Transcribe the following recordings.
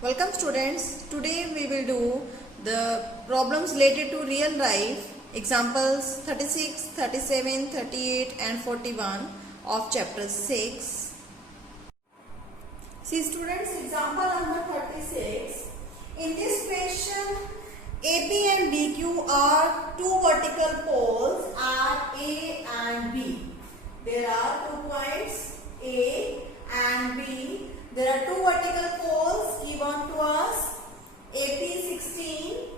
Welcome students. Today we will do the problems related to real life, examples 36, 37, 38 and 41 of chapter 6. See students, example number 36. In this question, AP and BQ are two vertical poles at A and B. There are 2 points A and B. There are 2 vertical poles given to us. AP 16.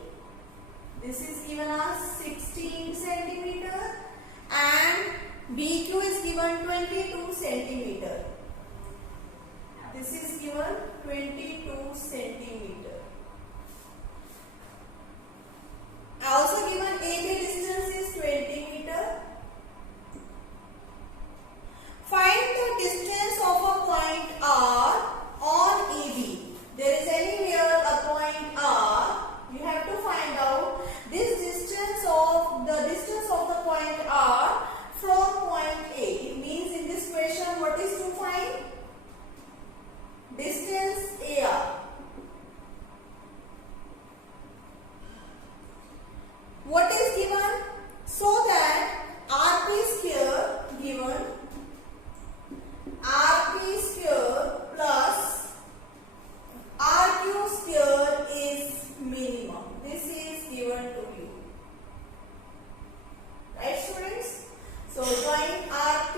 This is given us 16 centimeter and BQ is given 22 centimeter. This is given 22 centimeter. Also given AB distance is 20 meter. Find the distance of a point R on AB. There is anywhere a point R. You have to find out this distance of the point R from point A. It means in this question what is to find? Distance AR. What is given? So that RP square given RP square plus RQ square is minimum. This is given to you. Right students? So join RP.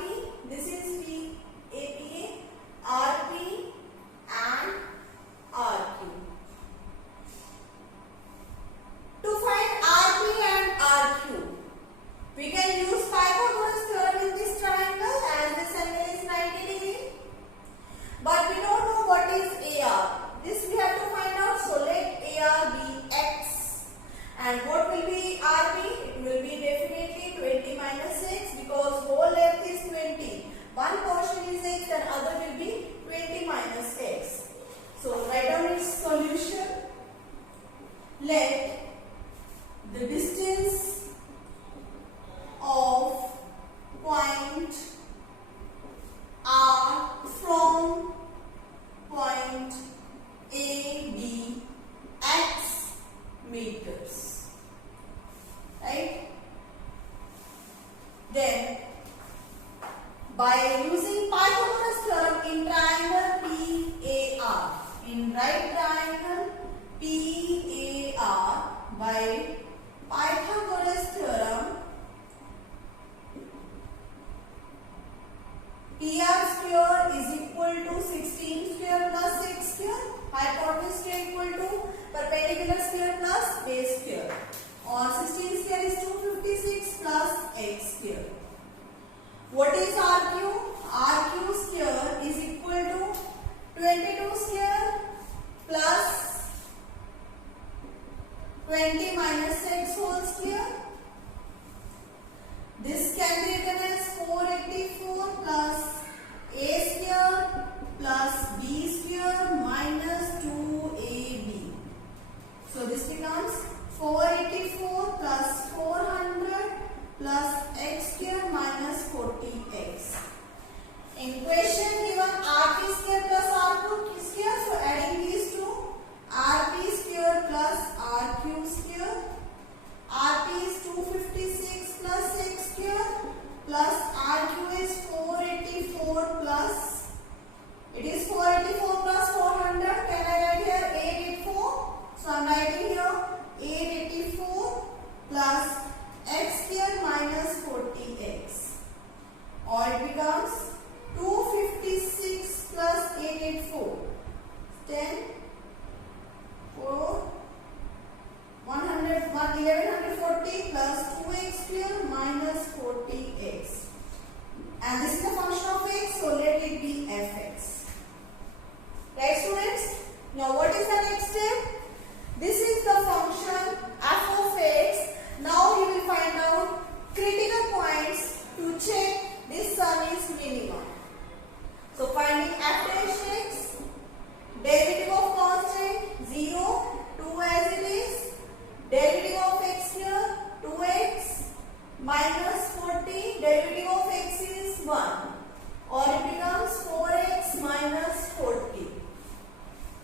This is P, APA, RP and RQ. To find RP and RQ, we can use Pythagoras theorem in this triangle as this angle is 90 degree. But we don't know what is AR. This we have to find out. So let AR be X. And what will be RP? It will be definitely 20 minus X because whole length is 20. One portion is X and other will be 20 minus X. So write down its solution. Let the distance of point R from point A be X meters. Right? Then by using Pythagoras theorem in triangle PAR, in right triangle PAR, by Pythagoras theorem, PR square is equal to 16 square plus x square, hypotenuse square equal to perpendicular square plus base square, or 16 square is 256 plus x square. What is RQ? RQ square is equal to 22 square plus 20 minus x whole square. This can be written as 484 plus a square plus b square minus 2ab. So this becomes 484 plus 400 plus x square minus 40x. In question given RP square plus RQ square, so adding these two, RP square plus RQ square. RP is 256 plus x square plus RQ is 484 plus, it is 484 plus 400. Can I write here 884? So I am writing here 884 plus x square minus 40x, or it becomes 256 plus 884, 10, 4, 1140 plus 2x square minus 40x. And this is the function of x, so let it be fx. Right students? Now what is the next step? This is the function f of x. Now you will find out critical points to check this sum is minimum. So finding f dash x, derivative of constant 0, 2 as it is. Derivative of x square 2x minus 40, derivative of x is 1, or it becomes 4x minus 40.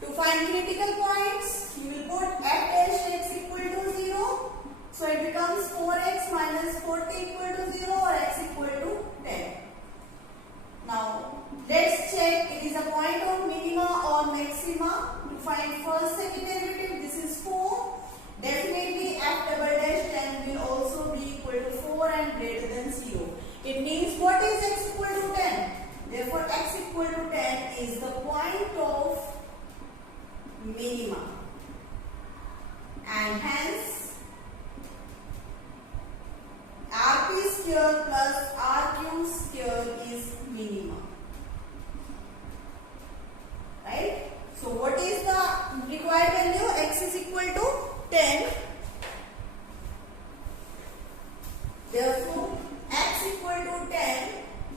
To find critical points, you will put f dash x equal to 0. So it becomes 4x minus 40 equal to 0 or x equal to 10. Now let's check it is a point of minima or maxima. To find first second derivative, this is 4. Definitely f double dash 10 will also be equal to 4 and greater than 0. It means what is x equal to 10? Therefore x equal to 10 is the point of minima, and hence rp square plus rq square is minima. Right? So what is the required value? X is equal to 10. Therefore x equal to 10,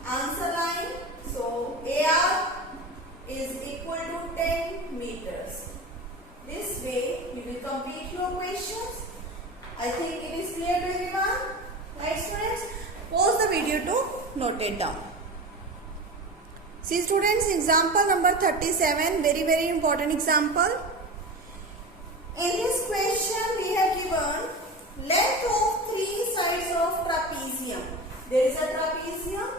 answer line. So AR is equal to 10 meters. This way you will complete your questions. I think it is clear to everyone. Right, students? Pause the video to note it down. See students, example number 37, very important example. In this question we have given length of 3 sides of trapezium. There is a trapezium.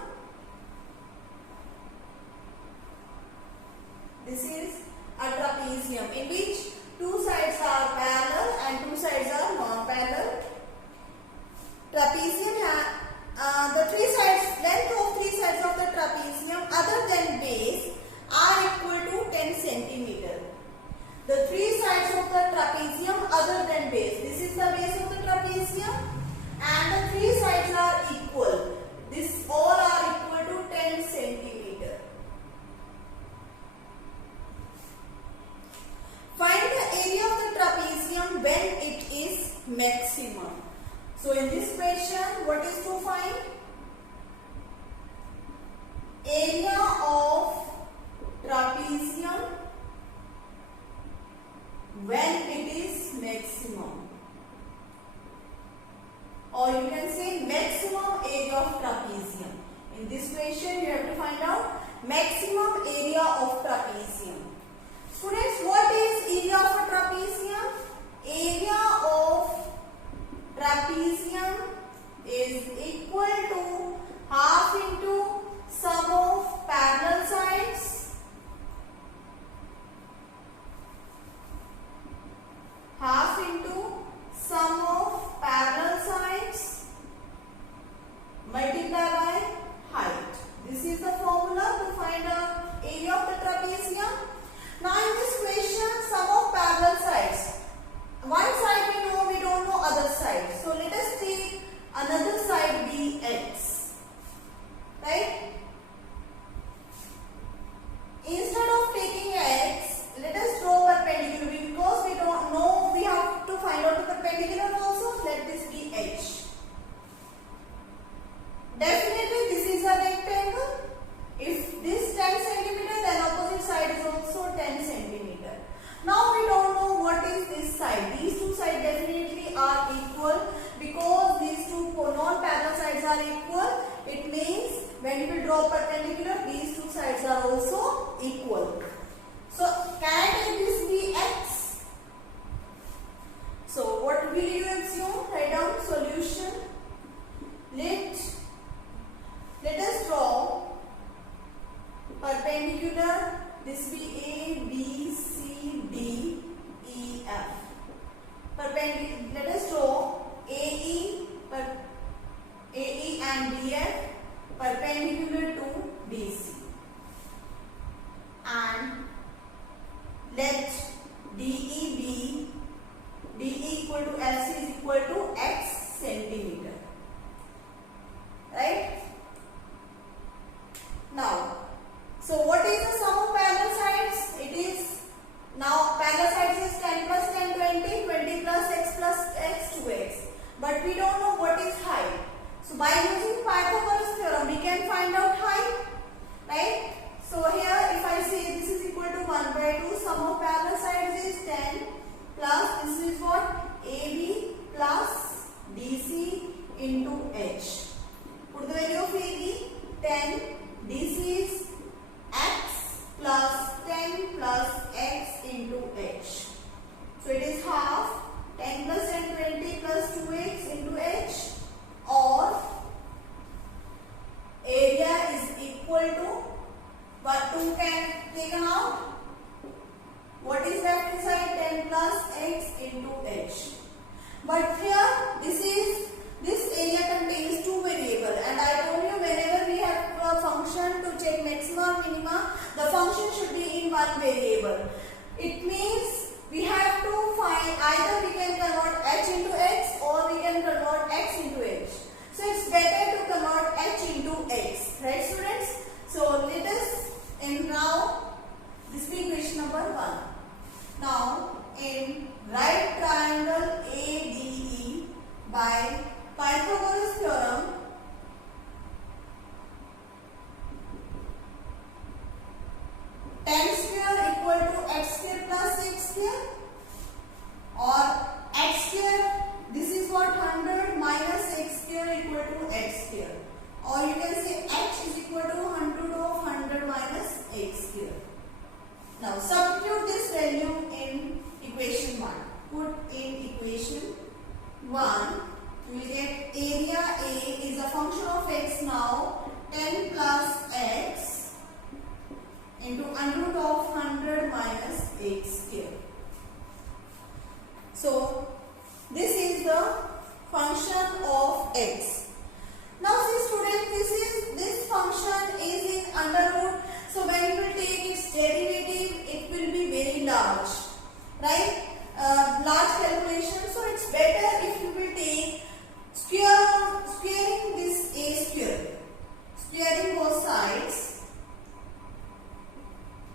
This is a trapezium in which 2 sides are parallel and 2 sides are non-parallel. Trapezium has the 3 sides, length of 3 sides of the trapezium other than base are equal to 10 centimeter. The 3 sides of the trapezium other than base. This is the base of the trapezium and the 3 sides are equal. This all are equal to 10 centimeter. Find the area of the trapezium when it is maximum. So in this question, what is to find? Area of trapezium when it is maximum. Or you can say maximum area of trapezium. In this question, you have to find out maximum area of trapezium. Students, what is area of a trapezium? Area of trapezium is equal to half into sum of parallel sides, half into sum of parallel sides multiplied by height. This is the formula to find the area of the trapezium. Now in this question, sum of parallel sides. One side we know, we don't know other side. So let us take another side be x. Right? Instead of taking x, let us draw perpendicular because we don't know, we have to find out the perpendicular also. Let this be h. Definitely this is a rectangle. If this 10 centimeter, then opposite side is also 10 centimeter. Now we don't know what is this side. These two sides definitely are equal because these two non-parallel sides are equal. It means when you will draw perpendicular, these two sides are also equal. So can this be x? So what will you assume? Write down solution. Let us draw perpendicular. This be A, B, C, D, E, F. Perpendicular. Let us draw AE and BF perpendicular to BC. And let DE be DE equal to FC is equal to X centimeter. Right? Now, so what is the sum of parallel sides? It is, now parallel sides is 10 plus 10, 20, 20 plus x plus x, 2x. But we don't know what is height. So by using Pythagoras theorem, we can find out height. Right? So here if I say this is equal to 1 by 2, sum of parallel sides is 10 plus this is what? AB plus DC into H. Put the value of AB, 10, DC is x plus 10 plus x into But here this area contains two variables, and I told you whenever we have a function to check maximum minima, the function should be in one variable. It means we have to find either we can convert h into x or we can convert x into h. So it's better to convert h into x, right students? So let us now this be equation number 1. Now in right triangle ADE by Pythagoras theorem, tan square equal to x square plus x square, or x square, this is what 100 minus x square equal to x square, or you can say h is equal to 100 of 100 minus x square. Now substitute this value in equation 1. Put in equation 1, you will get area A is a function of x now 10 plus x into under root of 100 minus x square. So this is the function of x. Now see student, this function is in under root. So when you will take its derivative, it will be very large, right? Large calculation. So it's better if you will take squaring this a square, squaring both sides.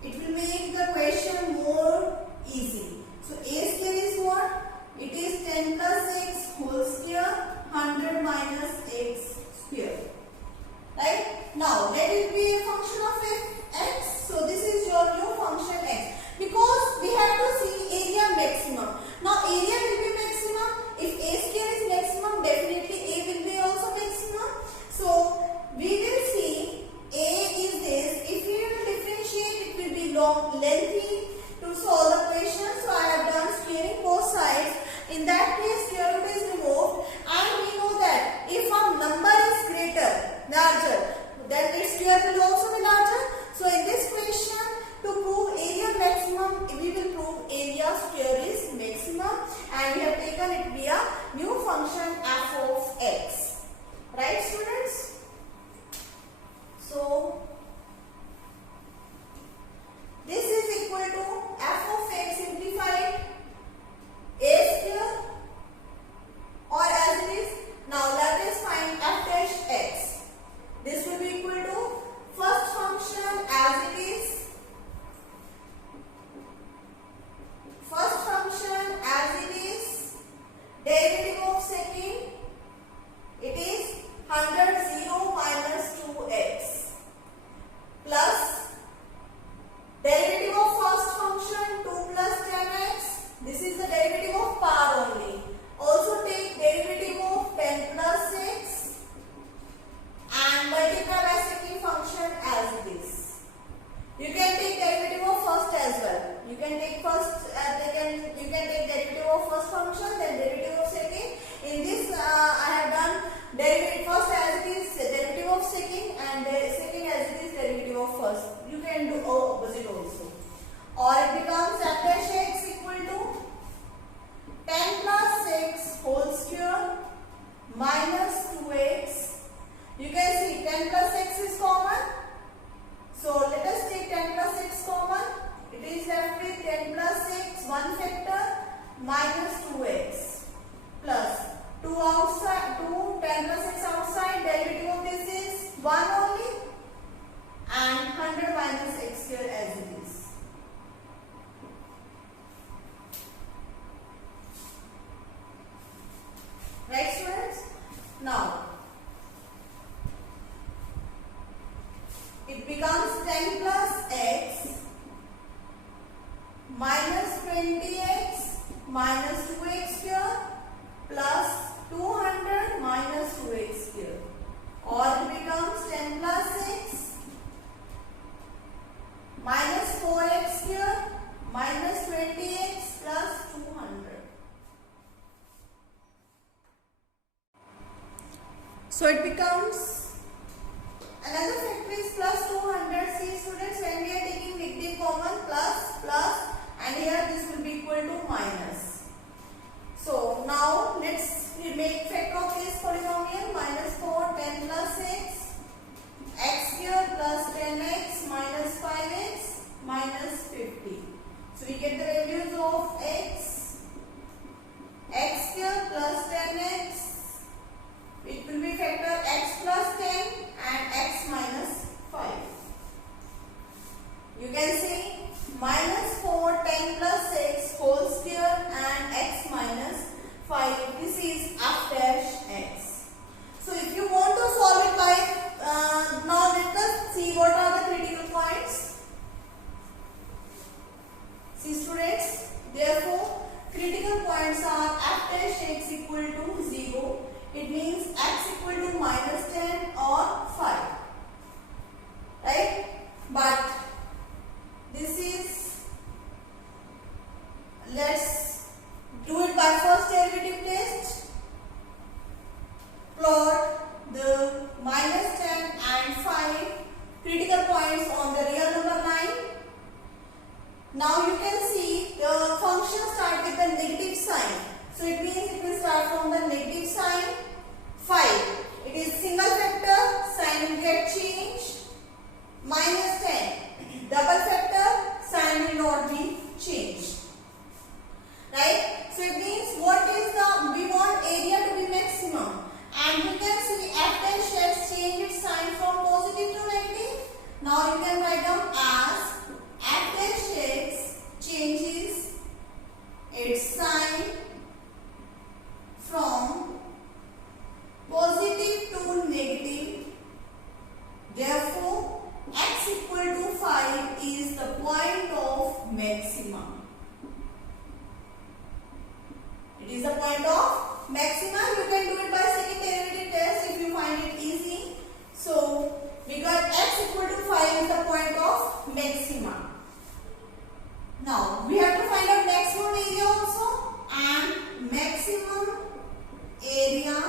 It will make the question more easy. So a square is what? It is 10 plus x whole square 100 minus x square. Right? Now let it be a function of x. So this is your new function x. Because we have to see area maximum. Now area will be maximum. If a square is maximum, definitely a will be also maximum. So we will see a is this. If we will differentiate, it will be lengthy to solve the question. So I have done squaring both sides. In that case, square root is removed, and we know that if a number is larger, then its square will also be larger. So in this question, to prove area maximum, we will prove area square is maximum, and we have taken it via new function f of x. Right students? So this is equal to f of x simplified a square, or as it is. Now let us find f dash x. This will be equal to first function as it is. First function as it is. Derivative of second. It is 100 0 minus 2x plus derivative of first function 2 plus 10x. This is the derivative of power only. Also take derivative of 10 plus 6 and multiply by second function as it is. You can take derivative of first as well. You can take first. You can take derivative of first function, then derivative of second. In this, I have done derivative first as it is, derivative of second, and second as it is, derivative of first. You can do opposite also. Or it becomes f dash x equal to 10 plus 6 whole square minus 2x. You can see 10 plus x is common. So let us take 10 plus 6 common. It is left with 10 plus 6, 1 factor minus 2x plus 2 outside, 10 plus 6 outside. Derivative of this is 1 only, and 100 minus x square as it is. Right students? Now it becomes 10 plus x minus 20x minus 2x square plus 200 minus 2x square, or it becomes 10 plus 6 minus 4x square minus 20x plus 200. So it becomes another factor is plus 200. See students, when we are taking negative common, plus, and here this will be equal to minus. So now let plus 6 whole square and x minus 5. This is f dash x. So if you want to solve it by now let us see what are the critical points. See students, therefore critical points are f dash x equal to 0. It means x equal to minus 10 or 5. Right? But this is, let's do it by first derivative test. Plot the minus 10 and 5 critical points on the real number line. Now you can see the function start with the negative sign. So it means it will start from the negative sign. 5. It is single factor, sign will get changed. Minus 10. Double factor, sign will not be changed. Right? So it means what is the, we want area to be maximum. And you can see f dash x change its sign from positive to negative. Now you can write down as f dash x changes its sign from positive to negative. Therefore, x equal to 5 is the point of maximum. It is the point of maximum. You can do it by second derivative test if you find it easy. So, we got x equal to 5 is the point of maximum. Now, we have to find out maximum area also, and maximum area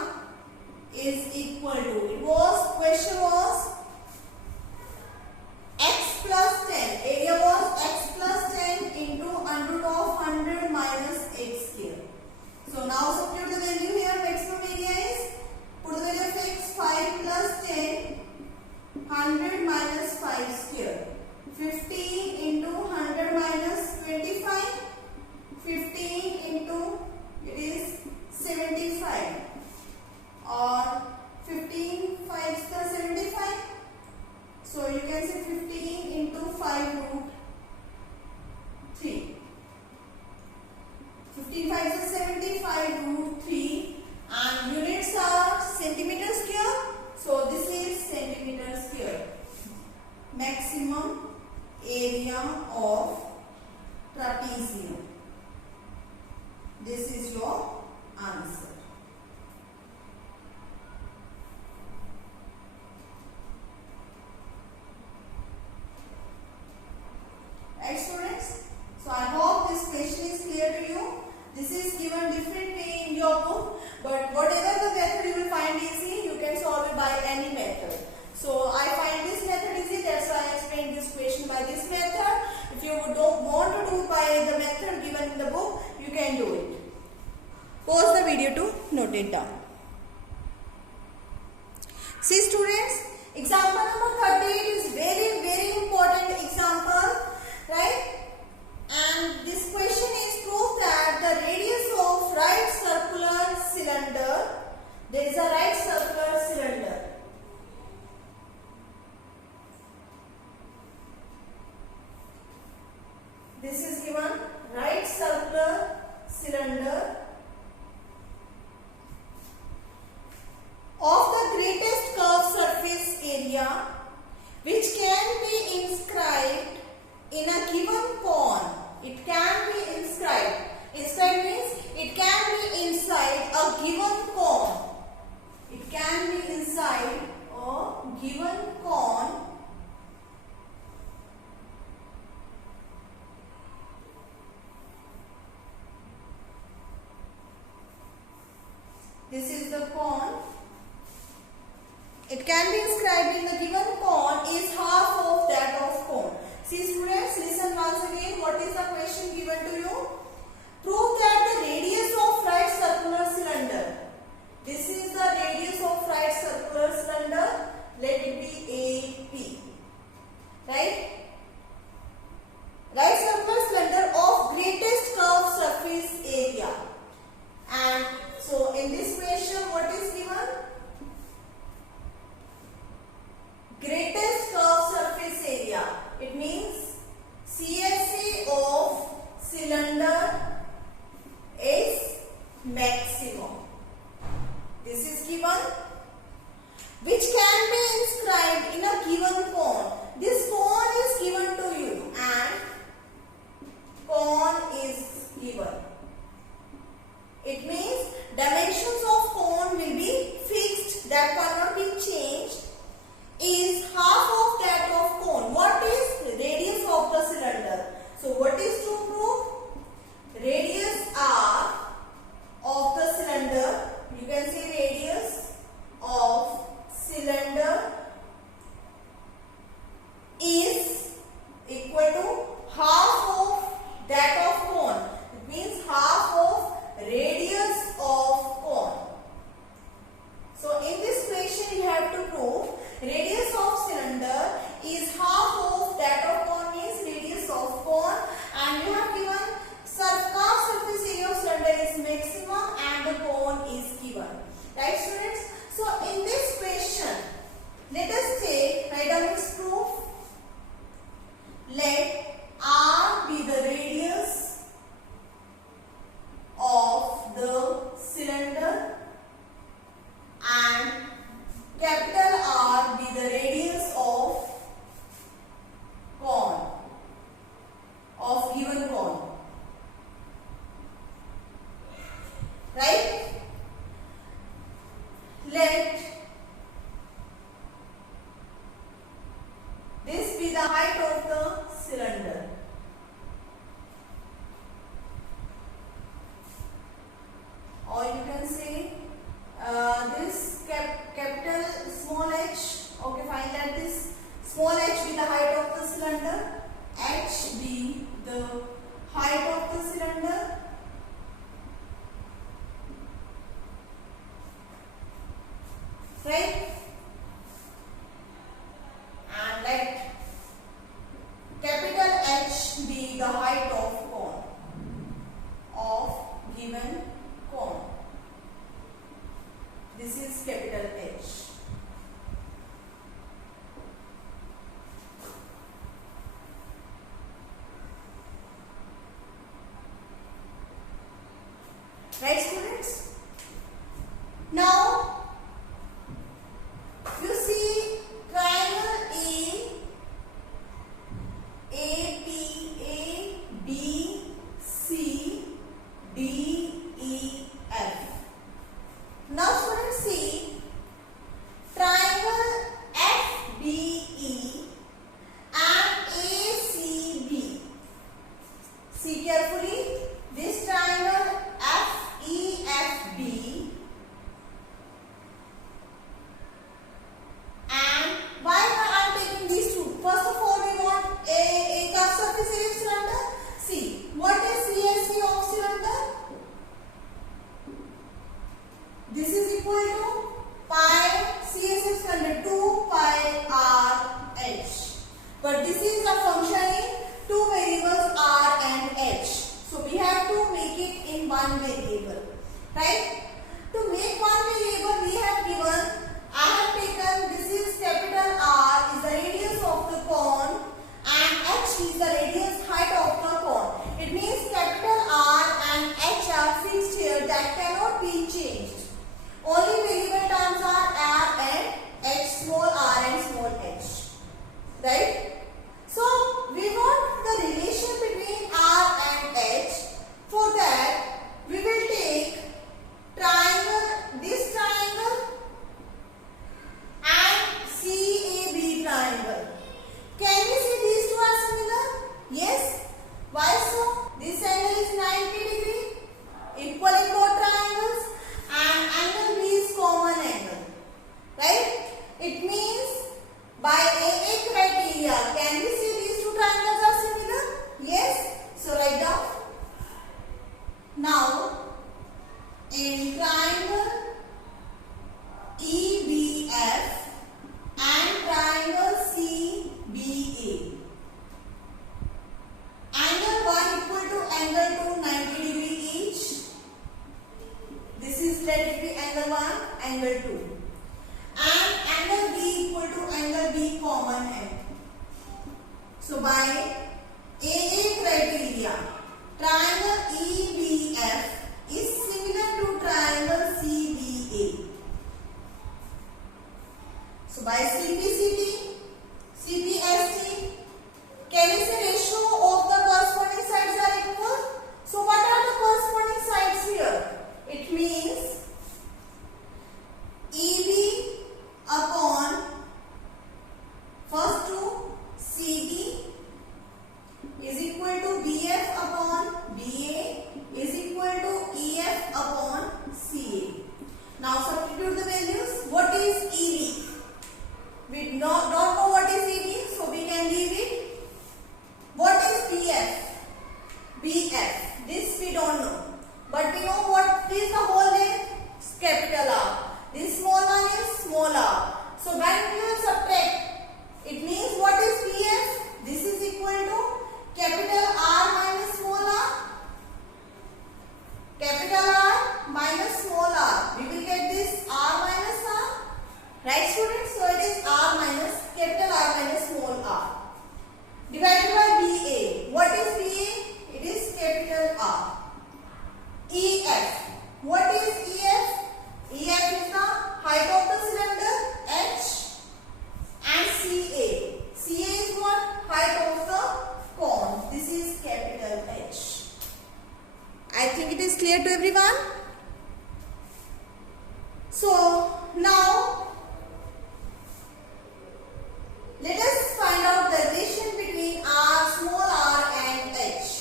is equal to, question was x plus 10. Area was x plus 10 into under root of 100 minus x square. So now substitute the value here. Maximum area is, put the value of x, 5 plus 10, 100 minus 5 square. 15 into 100 minus 25. 15 into, it is 75. Or 15 5 is the 75. So you can say 15 into 5 root 3. 15 5 is 75 root 3, and units are centimeter square. So this is centimeter square. Maximum area of trapezium. This is your answer. Right students? So I hope this question is clear to you. This is given different way in your book, but whatever the method you will find easy, you can solve it by any method. So I find this method easy, that's why I explained this question by this method. If you don't want to do by the method given in the book, you can do it. Pause the video to note it down. See students, example number 38 is very important example, right? And this question is proof that the radius of right circular cylinder, there is a right circular cylinder. This is given, right circular cylinder of the greatest curved surface area which can be inscribed in a given cone. It can be inscribed. Inscribed means it can be inside a given cone. It can be inside a given cone This is the cone. It can be inscribed in the given cone is half of that of cone. See students, listen once again. What is the question given to you? Prove that the radius of right circular cylinder. This is the radius of right circular cylinder. Let it be AP. Right? Right circular cylinder of greatest curved surface area. And so in this question, what is given? Greatest curved surface area. It means CSA of given cone. This is capital H. Right, students? Now, you see triangle A, B, C, D, E, F. Now, students, see triangle FBE and ACB. See carefully, this triangle FEFB and why I am taking these two? First of all, we want a curved surface area of cylinder. See, what is CSE of cylinder? This is equal to pi CSE of cylinder 2 pi r h. But this is a function in two variables r and h. So we have to make it in one variable, right? To make one variable, we have given, I have taken, this is capital R is the radius of the cone and h is the radius height of the cone. It means capital R and h are fixed here, that cannot be changed. Only variable terms are r and h, small r and small h, right? So we want the relation between r and h. For that, we will take triangle, this triangle and CAB triangle. Can we see these two are similar? Yes. Why so? This angle is 90 degree, equal in both triangles, and angle B is common angle, right? It means by AA criteria, can we see these two triangles are similar? Yes. So write down. Now, in triangle EBF and triangle CBA, angle 1 equal to angle 2 90 degree each. This is let it be angle 1, angle 2. And angle B equal to angle B common angle. So by AA criteria, triangle EBF is similar to triangle CBA. So by CPCT, CPST, can you say ratio of the corresponding sides are equal? So what are the corresponding sides here? It means EB upon first two CD is equal to BF upon BA is equal to EF upon CA. Now substitute the values. What is EB? We don't know what is EB, so we can leave it. What is BF? BF. This we don't know. But we know what is the whole length? Capital R. This small one is small r. So when we will subtract, it means what is BF? This is equal to capital R minus small r. Capital R minus small r. We will get this R minus r. Right, students? So it is R minus capital R minus small r. Divided by BA. What is BA? It is capital R. EF. What is EF? EF is the height of the cylinder H, and CA. CA is what? Height of the cone. This is capital H. I think it is clear to everyone. So now let us find out the relation between R, small r and H.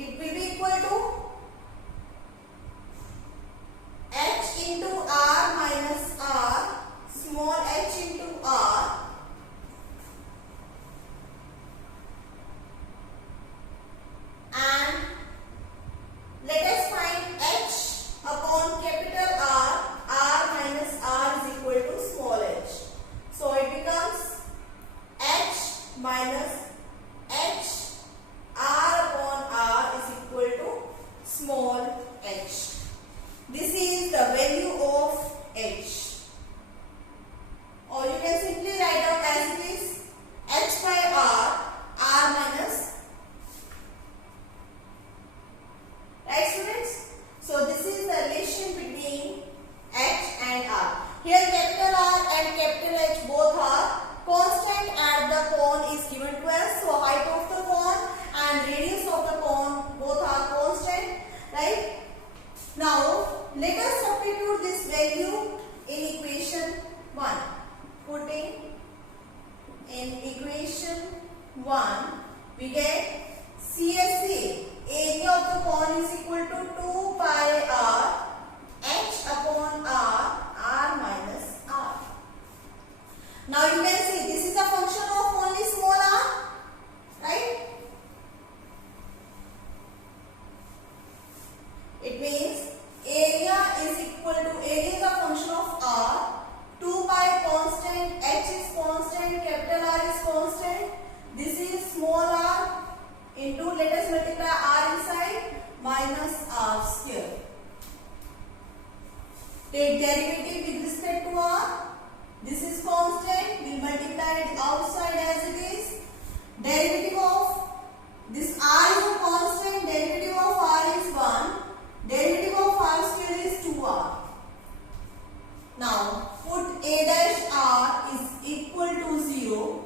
It will be equal to H into R minus R, small h into R, 1, we get CSA. Area of the cone is equal to 2 pi r h upon r minus r. Now you can see this is a function of only small r, right? It means area is a function of r, 2 pi constant, h is constant, capital R is constant. This is small r into, let us multiply r inside, minus r square. Take derivative with respect to r. This is constant, we will multiply it outside as it is. Derivative of this r is a constant, derivative of r is 1. Derivative of r square is 2r. Now put a dash r is equal to 0.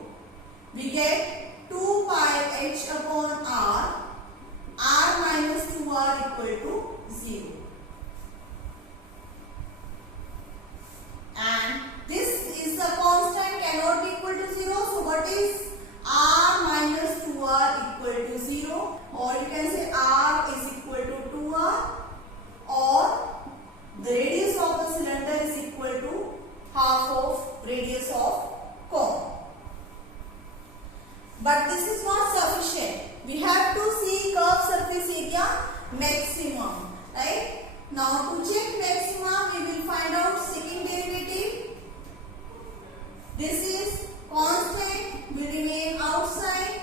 We get 2 pi h upon r minus 2r equal to 0. And this is the constant, cannot be equal to 0. So what is r minus 2r equal to 0? Or you can say r is equal to 2r, or the radius of the cylinder is equal to half of radius of cone. But this is not sufficient. We have to see curved surface area maximum, right? Now to check maximum, we will find out second derivative. This is constant, will remain outside.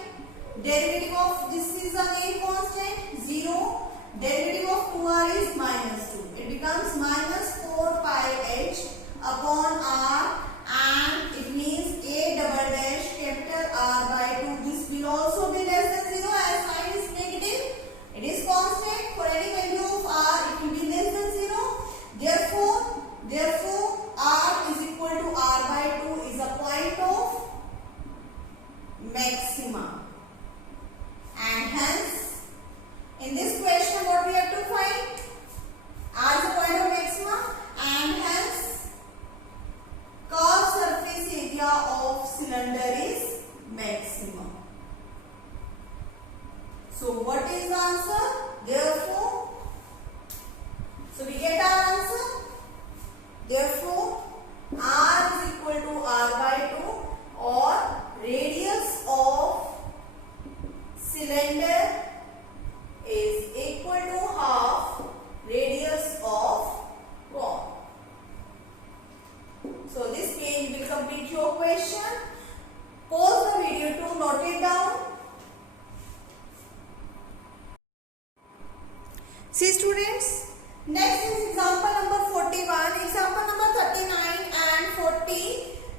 Derivative of this is again constant, 0. Derivative of 2r is minus 2. It becomes minus 4 pi h upon r, and it means a double dash capital R by 2. This will also be less than 0 as sign is negative. It is constant. For any value of r, it will be less than 0. Therefore, r is equal to r by 2 is a point of maximum. And hence, in this question, what we have to find? R is a point of maximum, and hence, curved surface area of cylinder is maximum. So what is the answer? Therefore, so we get our answer. Therefore, r is equal to r by 2, or radius of cylinder is equal to half radius of cone. So this way you will complete your question. Pause the video to note it down. See students, next is example number 41. Example number 39 and 40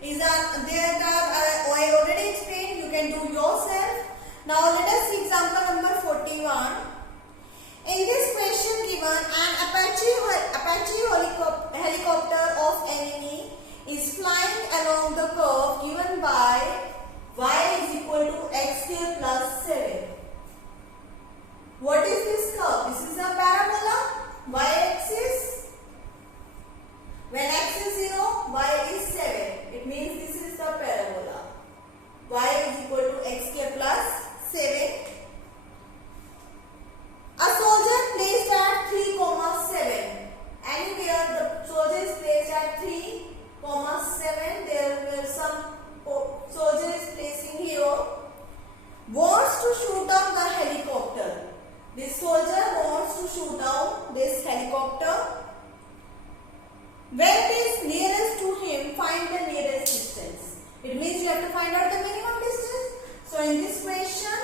is I already explained. You can do yourself. Now let us see example number 41. In this question given, an Apache helicopter of enemy is flying along the curve given by y is equal to x square plus 7. What is this curve? This is a parabola. Y-axis. When x is 0, y is 7. It means this is the parabola. Y is equal to x square plus 7. A soldier placed at 3,7. Anywhere the soldier is placed at 3,7. There were some soldiers placing here. Wants to shoot down the helicopter. This soldier wants to shoot down this helicopter. When it is nearest to him, find the nearest distance. It means you have to find out the minimum distance. So in this question,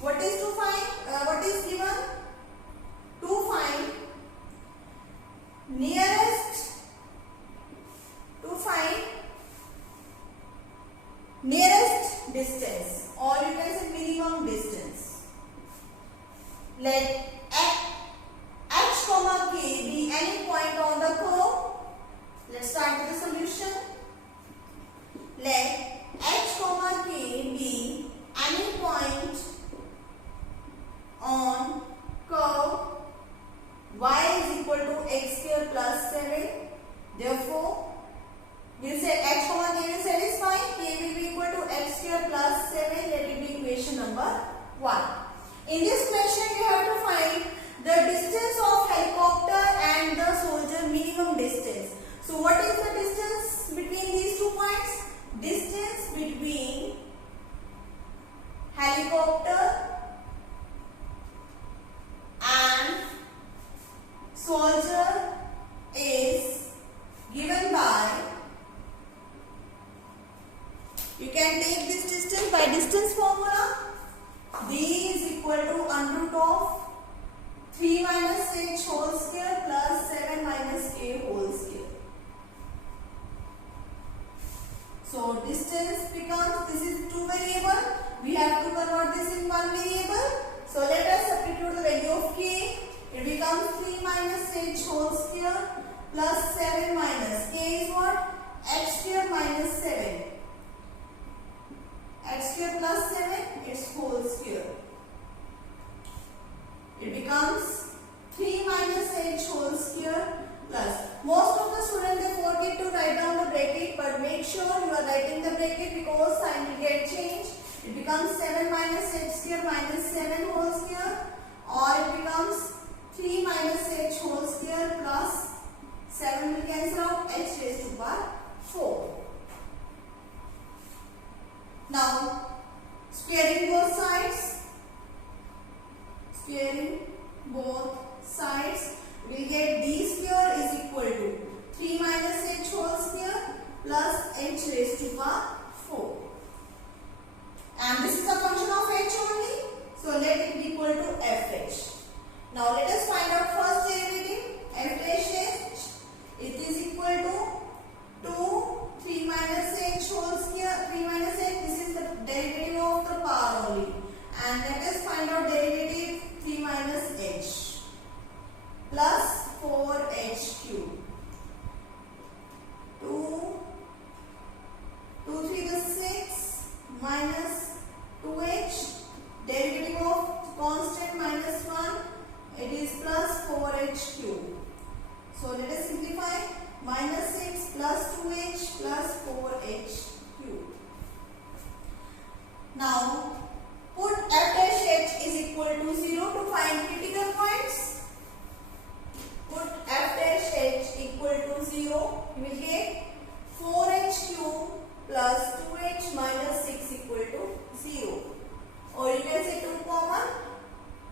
what is to find? What is given? To find nearest. To find nearest distance, or you can say minimum distance. Let h comma k be any point on the curve. Let's start with the solution. Let h comma k be any point on curve y is equal to x square plus 7. Therefore, we will say h comma k will satisfy, k will be equal to x square plus 7. Let number 1. In this question you have to find the distance of helicopter and the soldier, minimum distance. So what is the distance between these 2 points? Distance between helicopter and soldier is given by, you can take this distance by distance formula. D is equal to under root of 3 minus h whole square plus 7 minus k whole square. So distance becomes, this is 2 variable, we have to convert this in 1 variable. So let us substitute the value of k. It becomes 3 minus h whole square plus 7 minus k is what? H square minus 7. H square plus 7, its whole square. It becomes 3 minus h whole square plus. Most of the students they forget to write down the bracket, but make sure you are writing the bracket because sign will get changed. It becomes 7 minus h square minus 7 whole square, or it becomes 3 minus h whole square plus 7 will cancel out, h raised to power 4. Now, squaring both sides, we will get d square is equal to 3 minus h whole square plus h raised to power 4. And this is a function of h only, so let it be equal to fh. Now let us find out first derivative. F dash h, it is equal to 2 3 minus h whole square, 3 minus h, this is the derivative of the power only. And let us find out derivative 3 minus h plus 4h cube. 2 3 is 6 minus 2h, derivative of constant minus 1, it is plus 4h cube. So let us simplify. Minus 6 plus 2h plus 4h cube. Now put f dash h is equal to 0 to find critical points. Put f dash h equal to 0. You will get 4h cube plus 2h minus 6 equal to 0. Or you can say 2 common.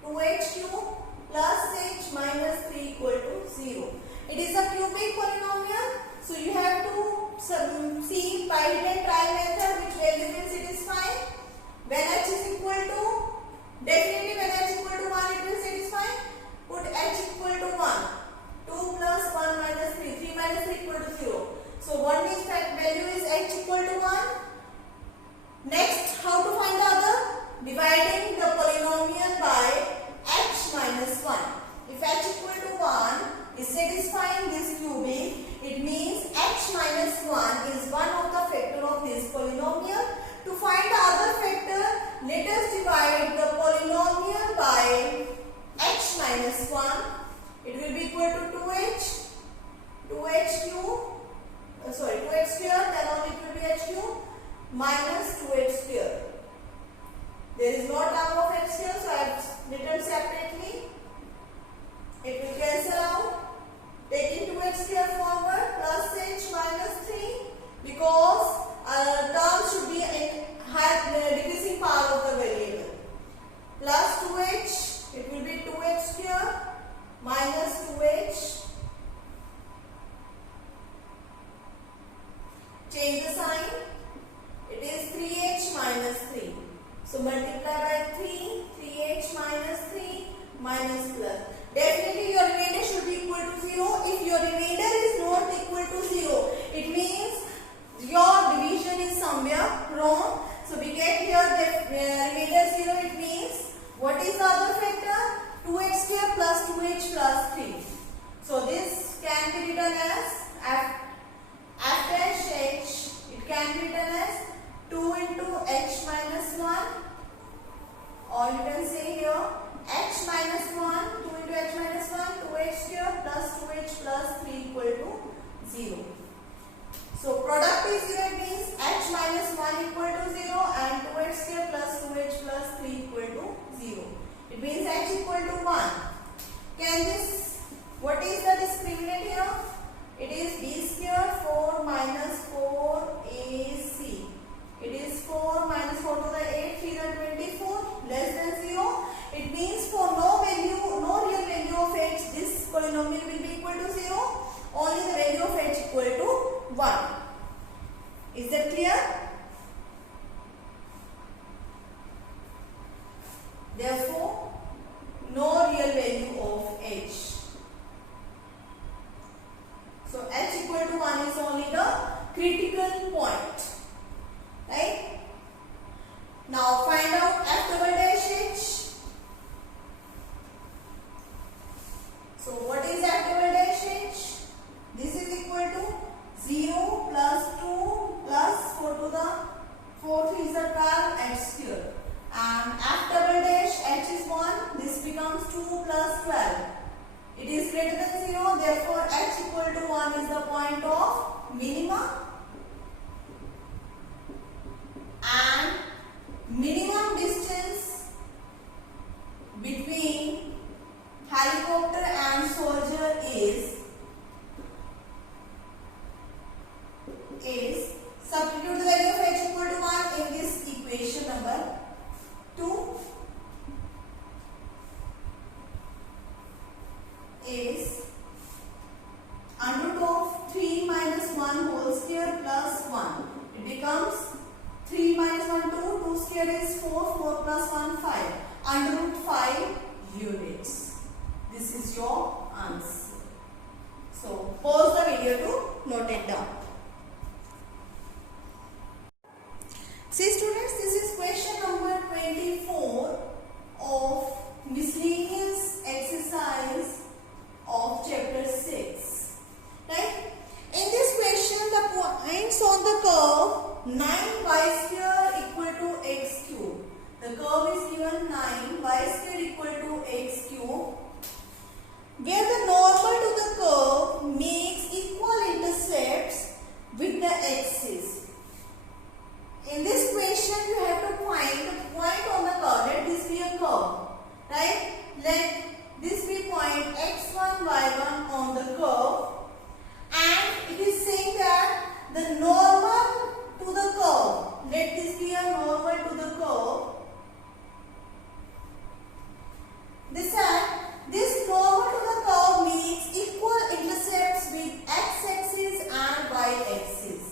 2h cube plus h minus 3 equal to 0. It is a cubic polynomial, so you have to see by hidden trial method which value will satisfy. When h is equal to, definitely when h equal to 1 it will satisfy. Put h equal to 1. 2 plus 1 minus 3. 3 minus 3 equal to 0. So one is that value is h equal to 1. Next, how to find the other? Dividing the polynomial by h minus 1. If h equal to 1 is satisfying this cubic, it means h minus 1 is one of the factor of this polynomial. To find the other factor, let us divide the polynomial by h minus 1. It will be equal to 2h cube, 2h square, then only it will be h cube minus 2h square. There is no term of h square, so I have written separately. It will cancel out. Taking 2h square forward plus h minus 3, because term should be in decreasing power of the variable. Plus 2h, it will be 2h square minus 2h. Change the sign. It is 3h minus 3. So multiply by 3, 3h minus 3 minus plus. Definitely your remainder should be equal to 0. If your remainder is not equal to 0, it means your division is somewhere wrong. So we get here the remainder 0, it means what is the other factor? 2h square plus 2h plus 3. So this can be written as f dash h. It can be written as 2 into h minus 1, or you can say here h minus 1, 2 into h minus 1, 2h square plus 2h plus 3 equal to 0. So product is 0, it means h minus 1 equal to 0 and 2h square plus 2h plus 3 It means h equal to 1. Can this, what is the discriminant here? It is b square 4 minus 4ac. It is 4 minus 4 to the 8, 3 to the 24, less than 0. It means for no real value of h, this polynomial will be equal to 0. Only the value of h equal to 1. Is that clear? Therefore, no real value of h. So h equal to 1 is only the critical point. Right? Now find out f double dash h. So what is f double dash h? This is equal to 0 plus 2 plus 4 to the 4 is the 12 h square. And f double dash h is 1. This becomes 2 plus 12. It is greater than 0. Therefore h equal to 1 is the point of minima. And minimum distance between helicopter and soldier is substitute the value of h equal to 1 in this equation number 2 is under root of 3 minus 1 whole square plus 1. It becomes 3 minus 1 2, 2 square is 4, 4 plus 1 5. Under root 5 units. This is your answer. So pause the video to note it down. See students, this is question number 24 of miscellaneous exercise of chapter 6. Right? In this question, the points on the curve 9y square equal to x cube. The curve is given 9y square equal to x cube, where the normal to the curve makes equal intercepts with the axis. In this question, you have to find the point on the curve. Let this be a curve, right? Let this be point x1, y1 on the curve, and it is saying that the normal to the curve. Let this be a normal to the curve. This normal to the curve makes equal intercepts with x-axis and y-axis.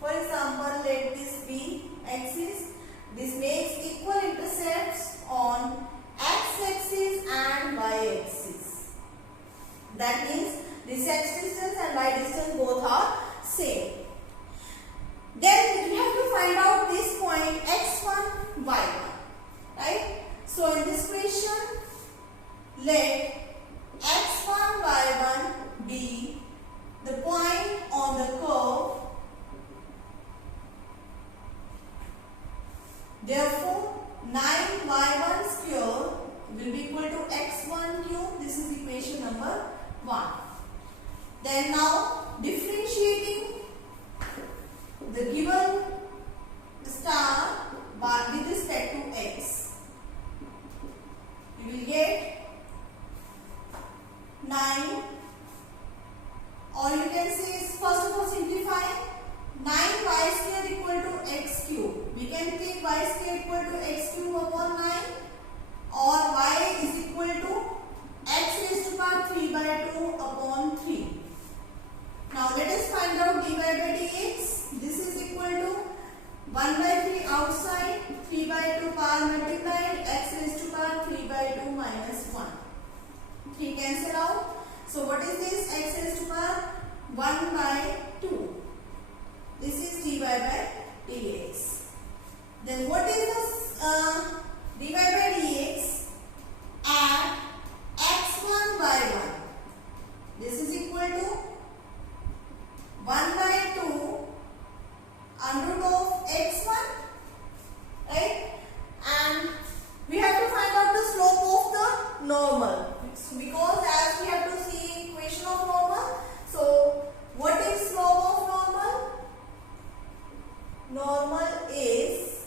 For example, let this be axis. This makes equal intercepts on x-axis and y-axis. That means this x distance and y distance both are same. Then we have to find out this point x1, y1. Right? So in this question, let x1, y1 be the point on the curve. Therefore, 9y1 square will be equal to x1 cube. This is equation number 1. Then now differentiating the given star with respect to x, you will get 9, or you can say, first of all, simplify 9y square equal to x cube. We can take y square equal to x cube upon 9, or y is equal to x raised to power 3 by 2 upon 3. Now let us find out dy by dx. This is equal to 1 by 3 outside, 3 by 2 power multiplied, x raised to power 3 by 2 minus 1. 3 cancel out. So what is this? X raised to power 1 by 2. This is dy by dx. Then what is this dy by dx at x1, y1? This is equal to 1 by 2 under root of x1, right? And we have to find out the slope of the normal, because as we have to see equation of normal. So what is slope of normal? Normal is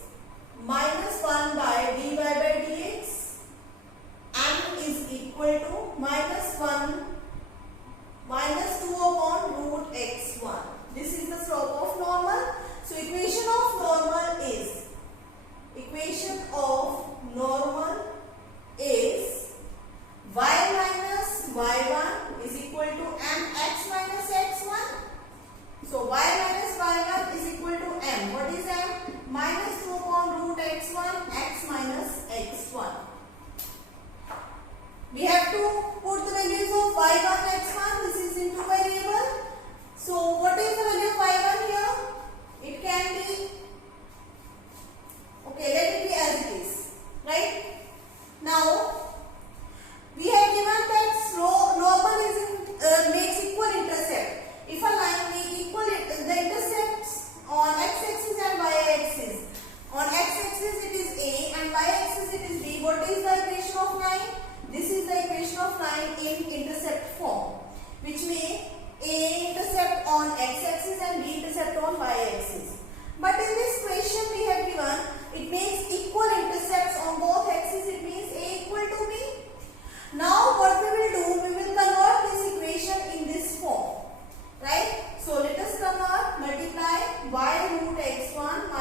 minus 1 by dy by dx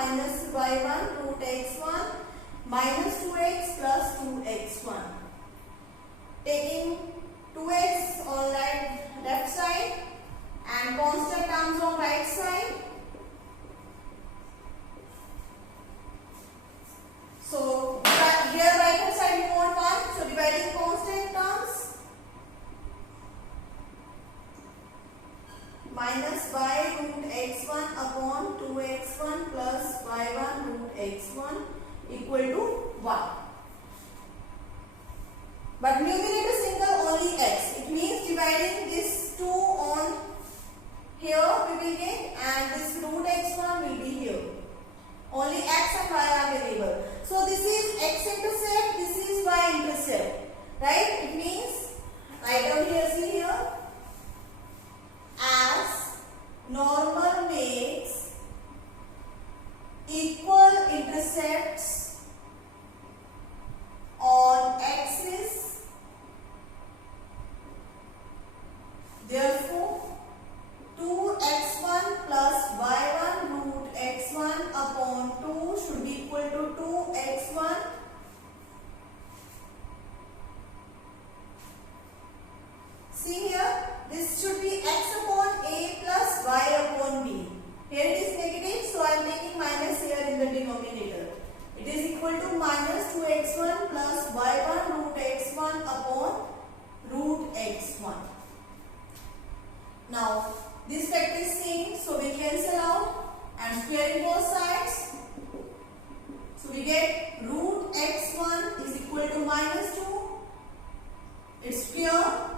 minus y1 root x1 minus 2x plus 2x1. Taking 2x on left side and constant terms on right side. So here right hand side you want 1. So dividing constant terms. Minus y root x1 upon 2x1 plus y1 root x1 equal to 1. But numerator single only x. It means dividing this 2 on here we will get, and this root x1 will be here. Only x and y are variable. So this is x intercept, this is y intercept. Right? It means, write down here, see here. As normal makes equal intercepts on axis, therefore 2x1 plus y1 root x1 upon 2 should be equal to 2x1 see here, this should be x upon a plus y upon b. Here it is negative, so I am taking minus here in the denominator. It is equal to minus 2x1 plus y1 root x1 upon root x1. Now, this factor is same, so we cancel out and squaring both sides. So we get root x1 is equal to minus 2. It's square.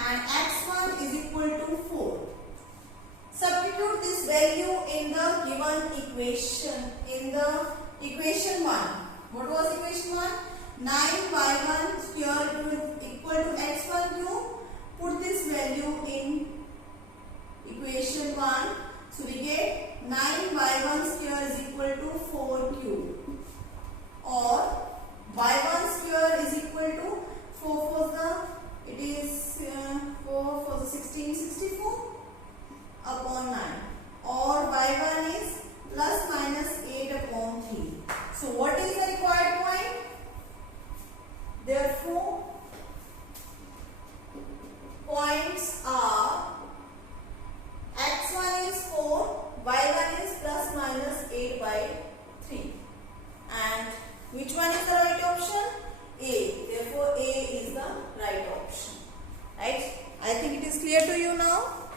And x1 is equal to 4. Substitute this value in the given equation. In the equation 1. What was equation 1? 9y1 square root equal to x1 cube. Put this value in equation 1. So we get 9y1 square is equal to 4 cube. Or y1 square is equal to 4 for the, it is 4 for the 1664 upon 9, or y1 is plus minus 8 upon 3. So what is the required point? Therefore, points are x1 is 4, y1 is plus minus 8 by 3. And which one is the right option? A. Therefore, A is the right option. Right? I think it is clear to you now.